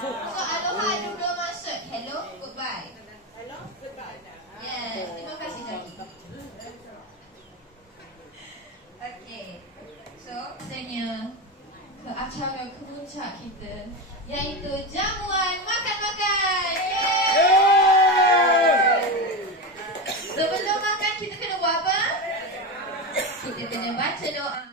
So aloha ada dua maksud. Hello, goodbye. Hello, goodbye. Yes, terima kasih Jackie. Okey. So, sebenarnya ke acara kemuncak kita, iaitu jamuan makan-makan. Sebelum makan kita kena buat apa? Kita kena baca doa.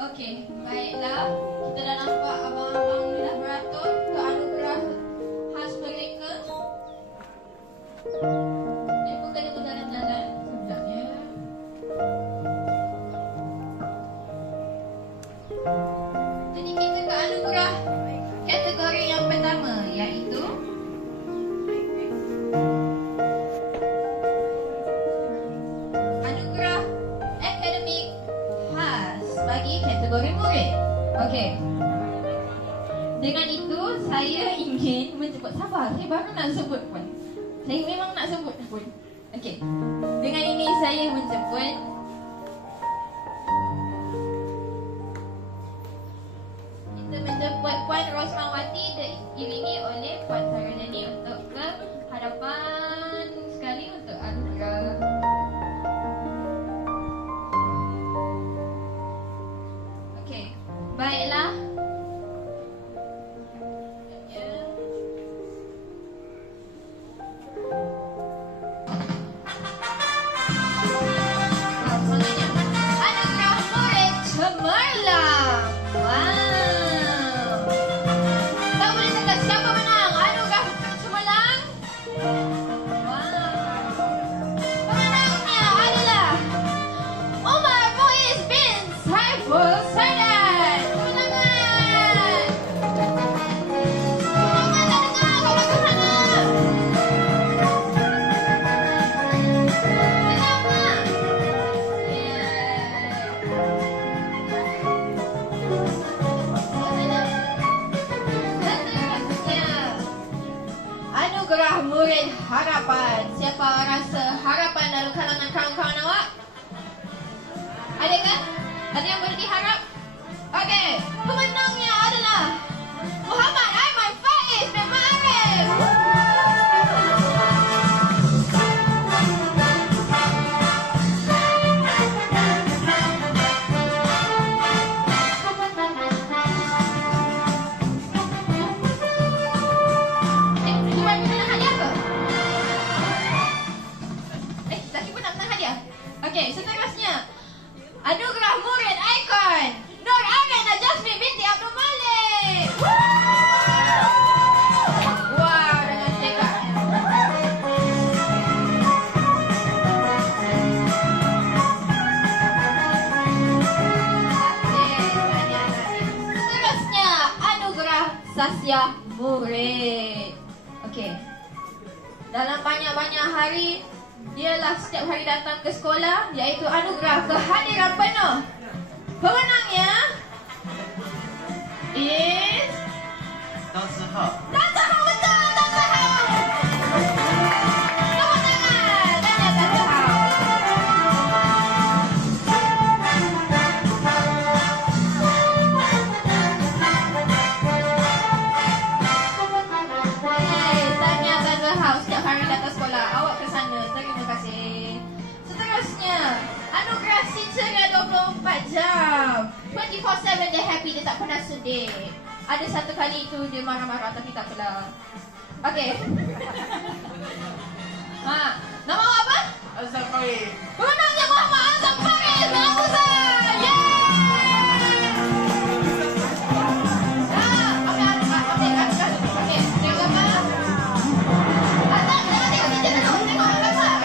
Okey, baiklah. Kita dah nampak abang-abang ni dah beratur ke anugerah khas mereka. Dia pun kena berjalan-jalan sebenarnya. Jadi kita ke anugerah kategori yang pertama, iaitu anugerah akademik khas bagi kategori murid. Okey. Dengan itu saya ingin menjemput, sabar, saya baru nak sebut pun. Saya memang nak sebut pun. Okey. Dengan ini saya menjemput Puan Rosmawati diiringi oleh Puan Saranani untuk ke hadapan sekali untuk anugerah. Ada kan? Ada yang boleh diharap? Okey, pemenangnya adalah Muhammad Aiman Faiz bin Ma'arif. Okey, seterusnya anugerah murid ikon Nur Arin Najasmi binti Abdul Malik. Wow, dengan cekak. Seterusnya anugerah Sasya murid. Okey, dalam banyak-banyak hari ialah setiap hari datang ke sekolah, iaitu anugerah kehadiran penuh. Pemenangnya is Dan Zi Hao. Dan Zi Hao, betul, Dan Zi Hao. Tepuk tangan, Dan Zi Hao. Hey, tanya Dan Zi Hao setiap hari datang sekolah. Awak ke sana. Terima kasih. Seterusnya, anugerah Citra 24 jam. 24/7 dia happy, dia tak pernah sedih. Ada satu kali itu dia marah-marah tapi tak apalah. Okey. Nama awak apa? Azam Farid. Pemenangnya Muhammad Azam Farid bin Abdullah. Yeay! Okey, tengok gambar. Azam, jangan tengok teacher dulu. Tengok gambar.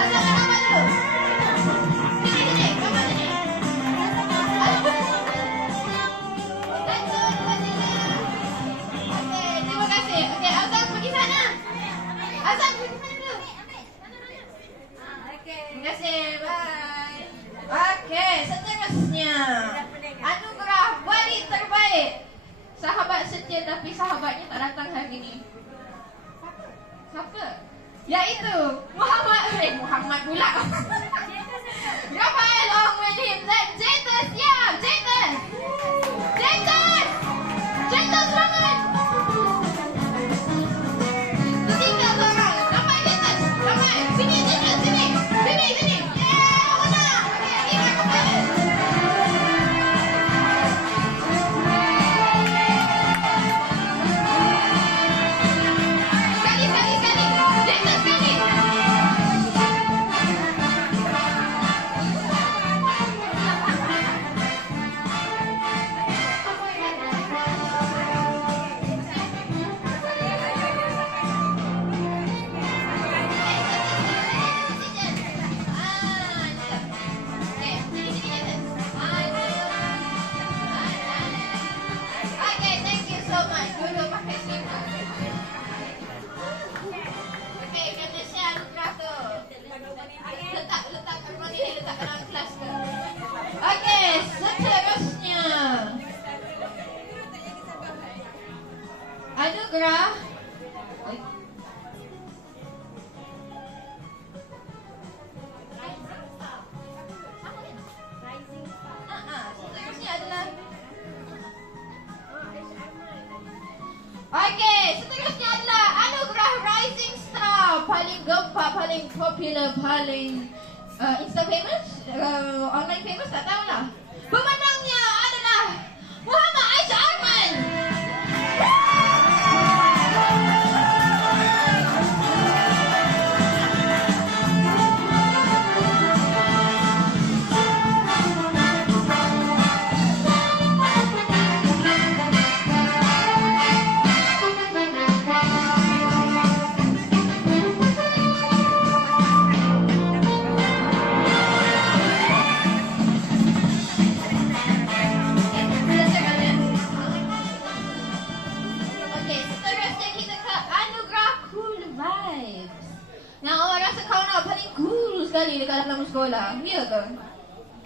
Azam, gambar dulu. Sini, gambar sini. Okey, terima kasih. Okey, Azam pergi sana. Azam pergi sana dulu. Terima kasih, bye. Okey, seterusnya anugerah wali terbaik. Sahabat setia tapi sahabatnya tak datang hari ini. Siapa? Iaitu Muhammad pula. Rafael Ong William dan Jaitus Siam. Jaitus bangun. Tinggal seorang. Ramai Jaitus. Ramai. Sini Jaitus. Sini. Yeay, menang. Okey, kita kembali. Sekali. Jaitus sekali. Okay, thank you so much. Dulu pakai slipper. Okay, kena share anugerah tu. Letak kat rumah ni, letak kat dalam kelas ke. Okay, seterusnya anugerah seterusnya adalah anugerah Rising Star. Paling gempak, paling popular, paling Insta famous, online famous, tak tahulah. Pemenangnya adalah Muhammad Aisyah Arman. Sekali dekat dalam sekolah. Ya ke?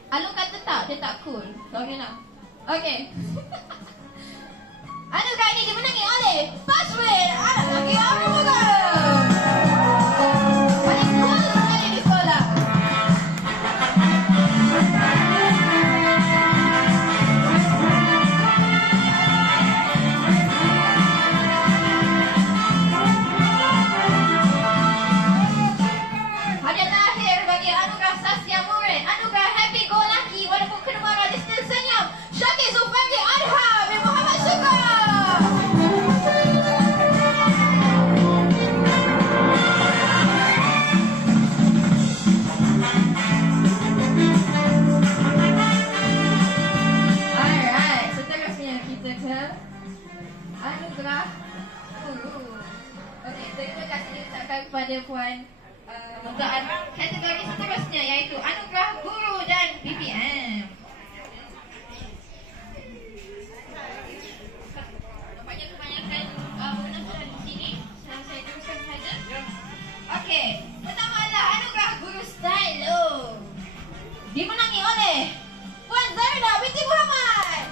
Alun kata tak, dia tak cool. Sorry lah. Okay. Anugerah ini dimenangi oleh Fazwin anak lelaki Abu Bakar. Paling cool sekali di sekolah. kepada Puan untuk kategori seterusnya iaitu Anugerah Guru dan PPM. Nampaknya kebanyakan penonton di sini. Saya teruskan saja. Okey, pertama adalah Anugerah Guru Stylo. Dimenangi oleh Puan Zarida binti Muhammad.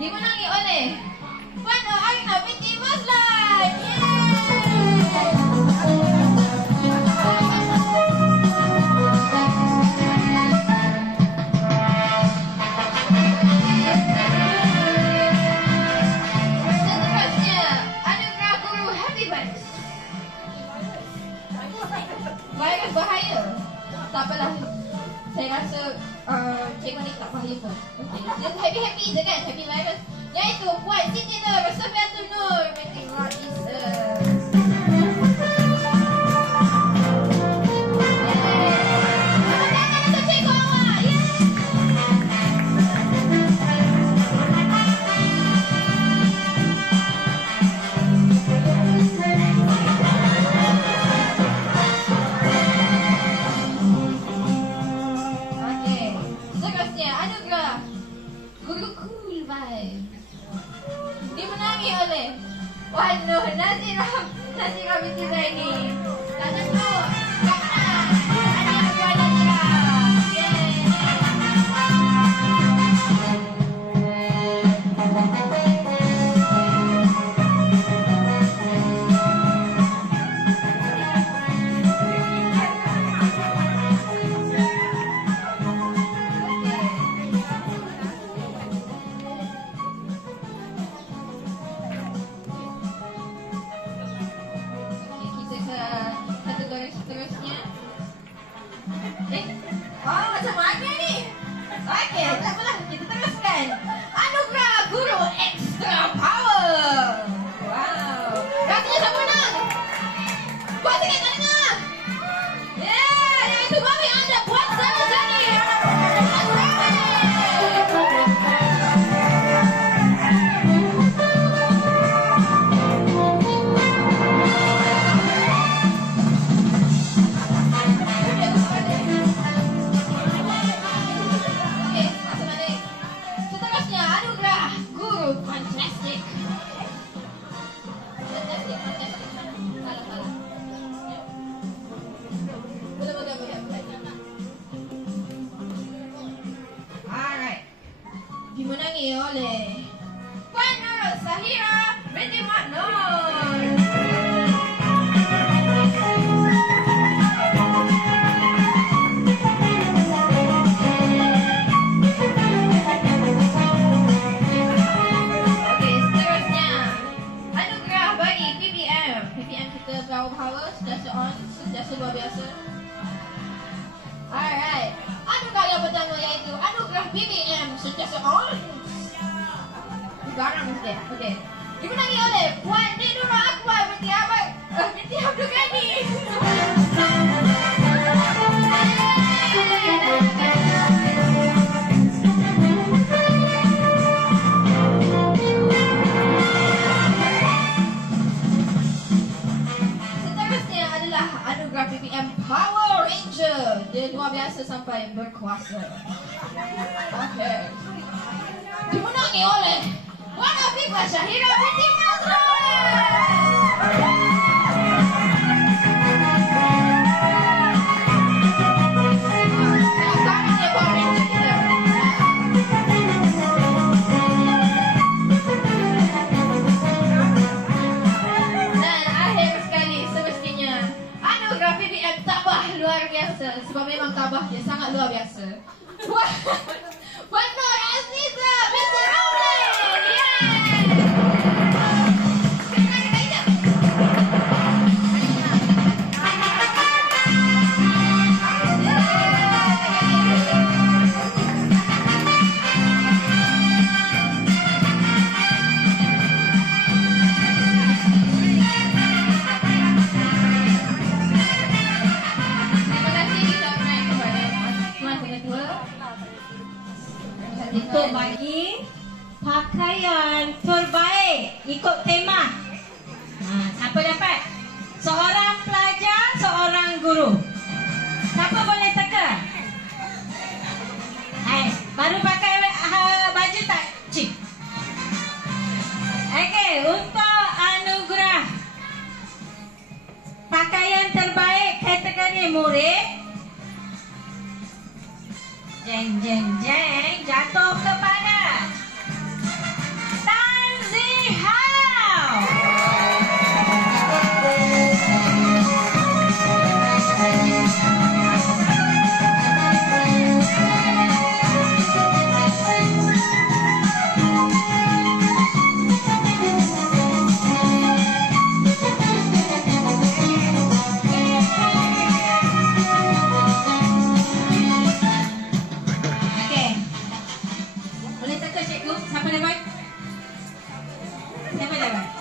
Dimenangi oleh Puan Arina binti Mazlan. Seterusnya Anugerah Guru Happy Virus. Virus bahaya. Tak apalah. Saya rasa cikgu ni tak bahaya pun. Just happy-happy je kan, happy virus. Iaitu Puan Siti Nur Sofiatul Nur binti Raisa. Tangan untuk cikgu awak. Okey, seterusnya Anugerah Guru Cool Vibes. Dimenangi oleh Puan Nur Nazira binti Zaini. Tak tentu. Kat mana? Ada Puan Nazira. Seterusnya. Macam mana ni? Okey, tak apalah, kita teruskan. Anugerah Guru Extra Power. Wow. Rasanya sempurna. Kuat sikit tangannya. Yeah, iaitu mami anda Puan Sarajani. Dimenangi oleh Puan Nurul Sahira binti Mak Nur. Okey, seterusnya Anugerah bagi PPM. PPM kita power sentiasa on, sentiasa luar biasa. Alright. Anugerah yang pertama iaitu Anugerah BBM sentiasa on. Garang mesti. Okey. Dimenangi oleh Puan Nidura Akbar binti Abdul Ghani. Seterusnya adalah Anugerah BBM Power Ranger. Dia luar biasa sampai berkuasa. Okey. Dimenangi oleh Puan Afifah Syahira binti Mazlan. Dan akhir sekali semestinya Anugerah PPM Tabah luar biasa. Sebab memang tabah dia sangat luar biasa. Puan Nur Aziza binti Ramli. ikut tema. Siapa dapat? Seorang pelajar, seorang guru. Siapa boleh teka? Baru pakai baju tak, Cik? Okey, untuk anugerah pakaian terbaik kategori murid, jeng jatuh kepada Tan Zihao.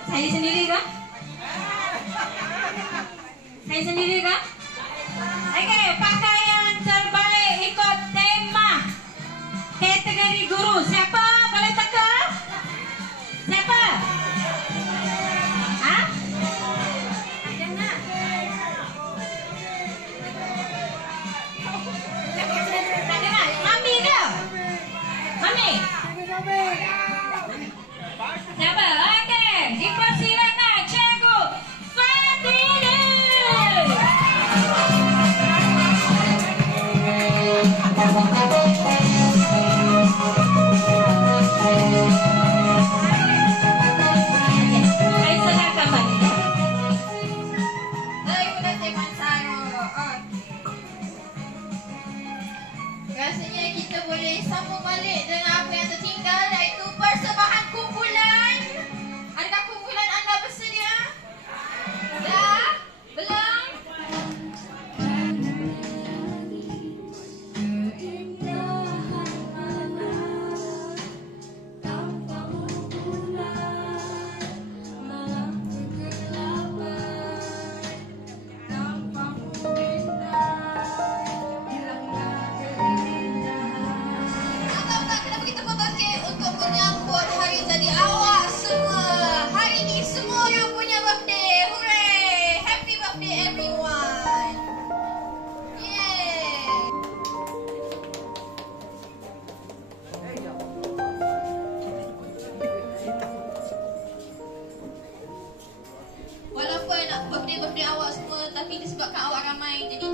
Saya sendiri kah? Saya sendiri kah? Okey, pakaian terbaik ikut tema kategori guru. Siapa boleh teka? Siapa? Ha? Jangan. Tak dengar. Mami ke? Mami? Siapa? Okey, dipersilakan Cikgu Fatini. Saya serahkan Mami. Terima kasih Mansaro. Rasanya kita boleh sambung balik dengan apa yang tertinggal, iaitu persembahan kumpulan. Adakah kumpulan anda bersedia? Dah? Belum? Kenapa kita berbakit untuk menyambut hari jadi awak semua. Hari ni semua orang punya birthday. Hooray! Happy birthday everyone. Yay! Walaupun birthday awak semua, tapi disebabkan awak ramai, jadi